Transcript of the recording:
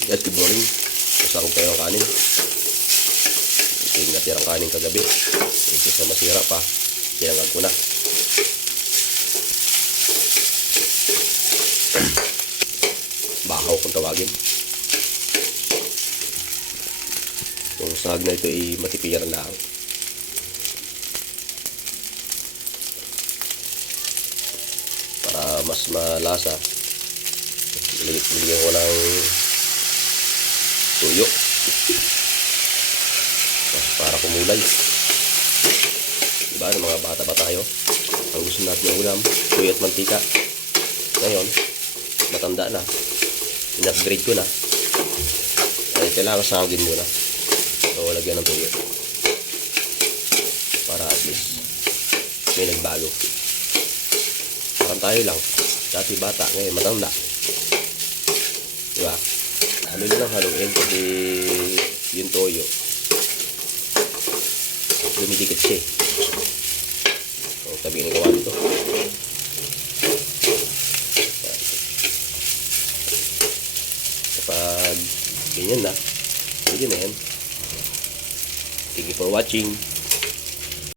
Guys, good morning. Masarap tayo ang kanin. Ito yung natirang kanin kagabi. Ito sa masira pa. Kinangag ko na. Bahaw kung tawagin. Yung sahag na ito ay matipiran lang. Para mas malasa, bigyan ko ng tuyo para kumulay. Diba, ng mga bata pa tayo, ang gusto natin ng ulam, tuyo at mantika. Ngayon, matanda na, in-upgrade ko na, ay kailangan sangin muna. So, lagyan ng tuyo para at least may nagbago. Parang tayo lang, dati bata, ngayon matanda. Diba? Haluin lang haluin kasi yung toyo dumidikit siya eh. So, tabi na gawa dito. Kapag ganyan na, pwede na yan. Thank you for watching.